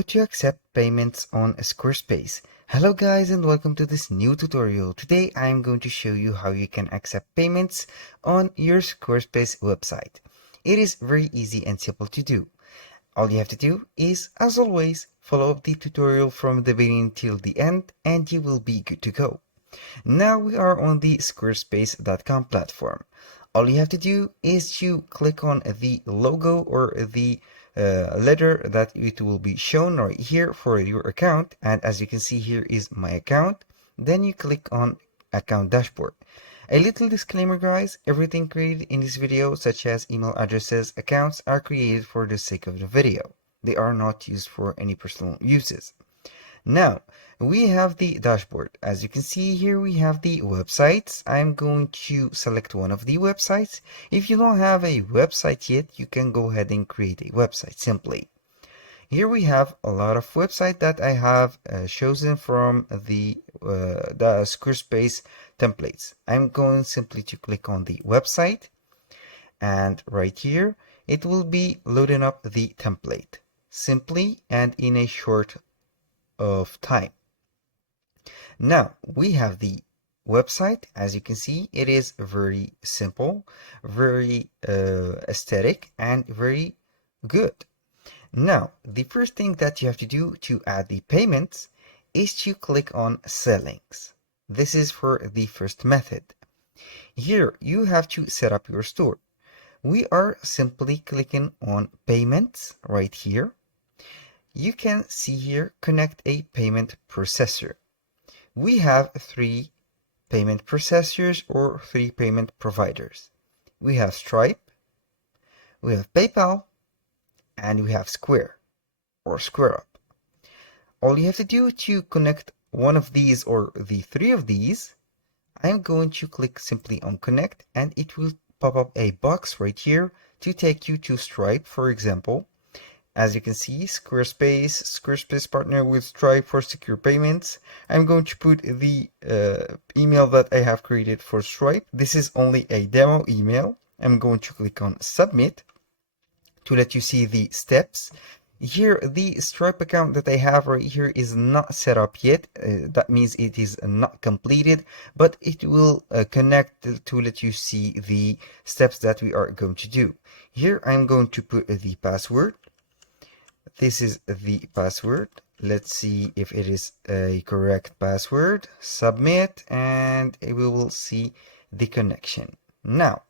How to accept payments on Squarespace. Hello guys and welcome to this new tutorial. Today I am going to show you how you can accept payments on your Squarespace website. It is very easy and simple to do. All you have to do is, as always, follow up the tutorial from the beginning till the end and you will be good to go. Now we are on the squarespace.com platform. All you have to do is to click on the logo or the letter that it will be shown right here for your account, and as you can see, here is my account. Then you click on account dashboard. A little disclaimer guys, everything created in this video, such as email addresses, accounts, are created for the sake of the video. They are not used for any personal uses. Now we have the dashboard. As you can see here, we have the websites. I'm going to select one of the websites. If you don't have a website yet, you can go ahead and create a website simply. Here we have a lot of websites that I have chosen from the Squarespace templates. I'm going simply to click on the website, and right here it will be loading up the template simply and in a short of time. Now we have the website. As you can see, it is very simple, very aesthetic, and very good. Now the first thing that you have to do to add the payments is to click on settings. This is for the first method. Here you have to set up your store. We are simply clicking on payments right here. You can see here, connect a payment processor. We have three payment processors or three payment providers. We have Stripe, we have PayPal, and we have Square or SquareUp. All you have to do to connect one of these or the three of these, I'm going to click simply on connect, and it will pop up a box right here to take you to Stripe, for example. As you can see, Squarespace partner with Stripe for secure payments. I'm going to put the email that I have created for Stripe. This is only a demo email. I'm going to click on submit to let you see the steps. Here, the Stripe account that I have right here is not set up yet. That means it is not completed, but it will connect to let you see the steps that we are going to do. Here, I'm going to put the password. This is the password. Let's see if it is a correct password. Submit, and we will see the connection. Now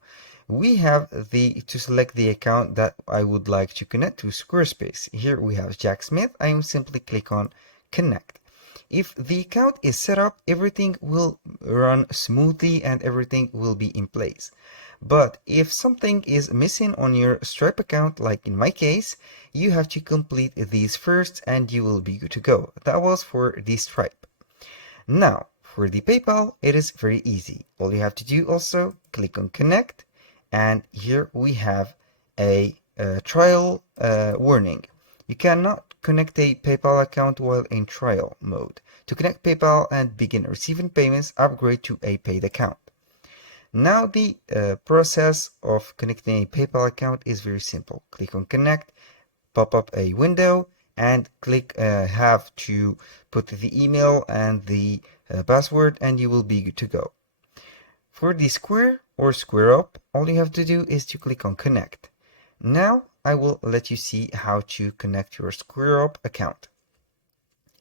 we have to select the account that I would like to connect to Squarespace. Here we have Jack Smith. I will simply click on connect. If the account is set up, everything will run smoothly and everything will be in place. But if something is missing on your Stripe account, like in my case, you have to complete these first and you will be good to go. That was for the Stripe. Now, for the PayPal, it is very easy. All you have to do also, click on connect, and here we have a trial warning. You cannot connect a PayPal account while in trial mode. To connect PayPal and begin receiving payments, upgrade to a paid account. Now the process of connecting a PayPal account is very simple. Click on connect, pop up a window, and click have to put the email and the password, and you will be good to go. For the Square or SquareUp, all you have to do is to click on connect. Now I will let you see how to connect your SquareUp account.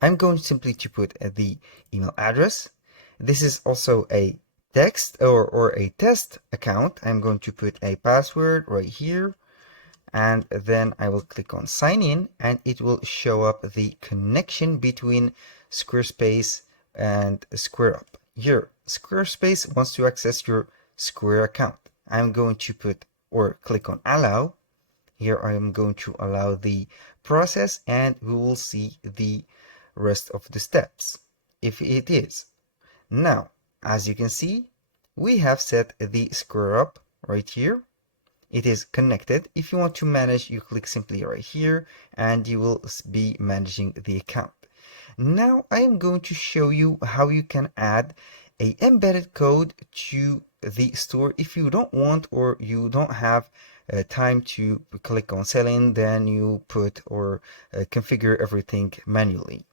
I'm going simply to put the email address. This is also a text or a test account. I'm going to put a password right here, and then I will click on sign in, and it will show up the connection between Squarespace and SquareUp. Here, Squarespace wants to access your Square account. I'm going to put or click on allow. Here I am going to allow the process, and we will see the rest of the steps if it is. Now, as you can see, we have set the SquareUp right here. It is connected. If you want to manage, you click simply right here and you will be managing the account. Now I am going to show you how you can add a embedded code to the store if you don't want or you don't have time to click on selling, then you put or configure everything manually.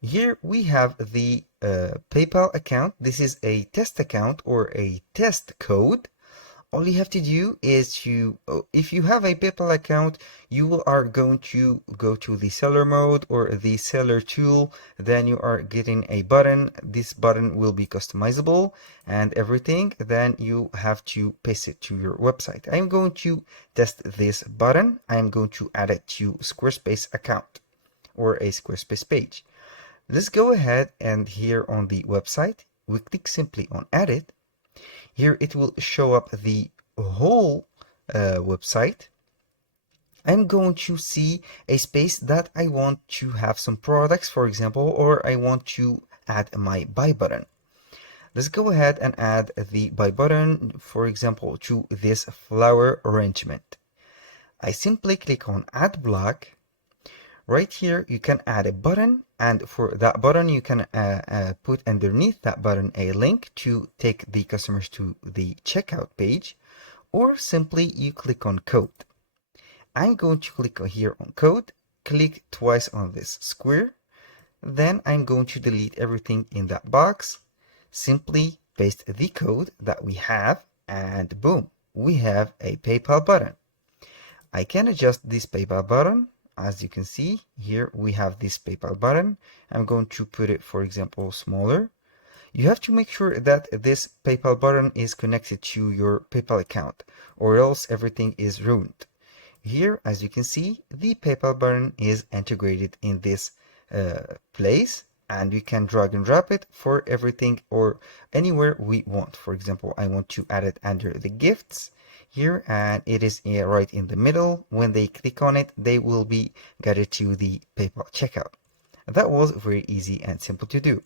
Here we have the PayPal account. This is a test account or a test code. All you have to do is if you have a PayPal account, you are going to go to the seller mode or the seller tool. Then you are getting a button. This button will be customizable and everything. Then you have to paste it to your website. I'm going to test this button. I'm going to add it to Squarespace account or a Squarespace page. Let's go ahead and here on the website, we click simply on edit. Here it will show up the whole website. I'm going to see a space that I want to have some products, for example, or I want to add my buy button. Let's go ahead and add the buy button, for example, to this flower arrangement. I simply click on add block. Right here, you can add a button, and for that button, you can put underneath that button a link to take the customers to the checkout page, or simply you click on code. I'm going to click here on code, click twice on this square, then I'm going to delete everything in that box, simply paste the code that we have, and boom, we have a PayPal button. I can adjust this PayPal button. As you can see, here we have this PayPal button. I'm going to put it, for example, smaller. You have to make sure that this PayPal button is connected to your PayPal account, or else everything is ruined. Here, as you can see, the PayPal button is integrated in this place, and we can drag and drop it for everything or anywhere we want. For example, I want to add it under the gifts here, and it is right in the middle. When they click on it, they will be guided to the PayPal checkout. That was very easy and simple to do.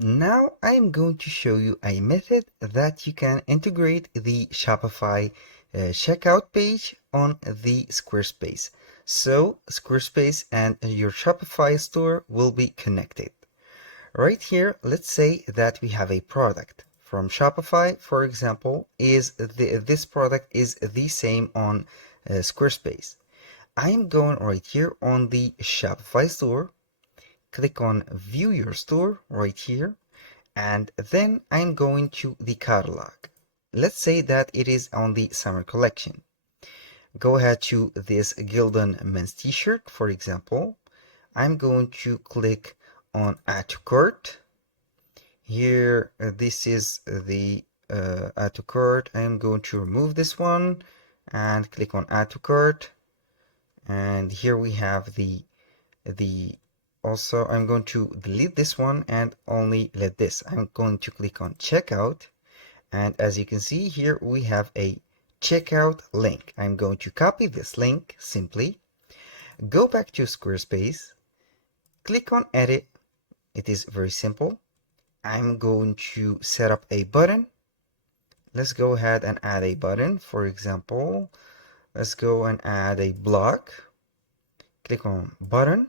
Now I am going to show you a method that you can integrate the Shopify checkout page on the Squarespace. So Squarespace and your Shopify store will be connected. Right here, let's say that we have a product from Shopify, for example, this product is the same on Squarespace. I am going right here on the Shopify store, click on view your store right here, and then I'm going to the catalog. Let's say that it is on the summer collection. Go ahead to this Gildan men's t-shirt, for example. I'm going to click on add to cart. Here, this is the add to cart. I'm going to remove this one and click on add to cart. And here we have the also I'm going to delete this one and only let this. I'm going to click on checkout, and as you can see here we have a checkout link. I'm going to copy this link, simply go back to Squarespace, click on edit. It is very simple. I'm going to set up a button. Let's go ahead and add a button. For example, let's go and add a block. Click on button,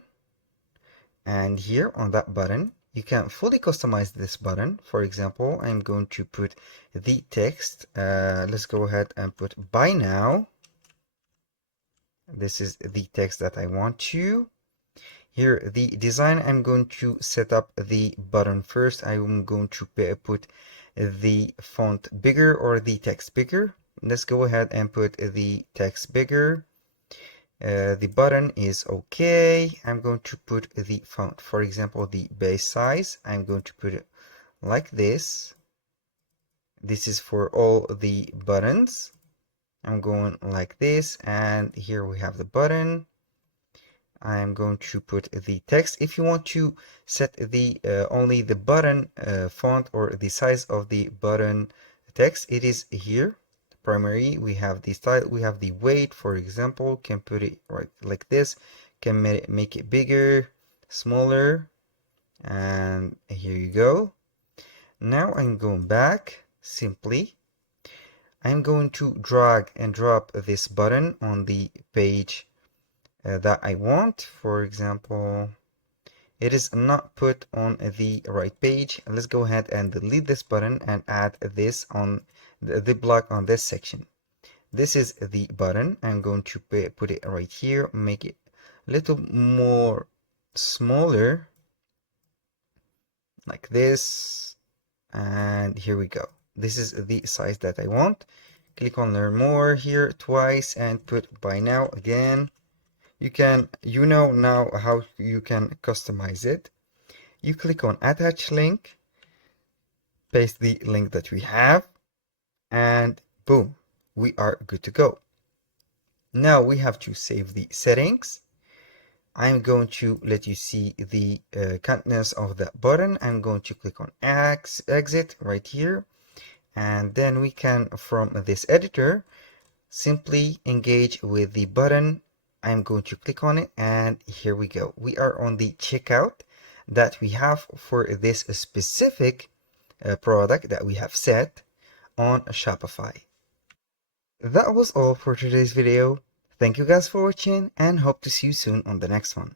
and here on that button you can fully customize this button. For example, I'm going to put the text. Let's go ahead and put buy now. This is the text that I want to. Here, the design, I'm going to set up the button first. I'm going to put the font bigger or the text bigger. Let's go ahead and put the text bigger. The button is okay. I'm going to put the font, for example, the base size. I'm going to put it like this. This is for all the buttons. I'm going like this, and here we have the button. I'm going to put the text. If you want to set the only the button font or the size of the button text, it is here. Primary, we have the style, we have the weight, for example, can put it right like this, can make it bigger, smaller, and here you go. Now I'm going back, simply I'm going to drag and drop this button on the page that I want. For example, it is not put on the right page. Let's go ahead and delete this button and add this on the block on this section. This is the button. I'm going to put it right here, make it a little more smaller, like this, and here we go. This is the size that I want. Click on learn more here twice and put buy now again. You know now how you can customize it. You click on attach link, paste the link that we have, and boom, we are good to go. Now we have to save the settings. I'm going to let you see the contents of the button. I'm going to click on exit right here, and then we can, from this editor, simply engage with the button. I'm going to click on it, and here we go. We are on the checkout that we have for this specific product that we have set on Shopify. That was all for today's video. Thank you guys for watching, and hope to see you soon on the next one.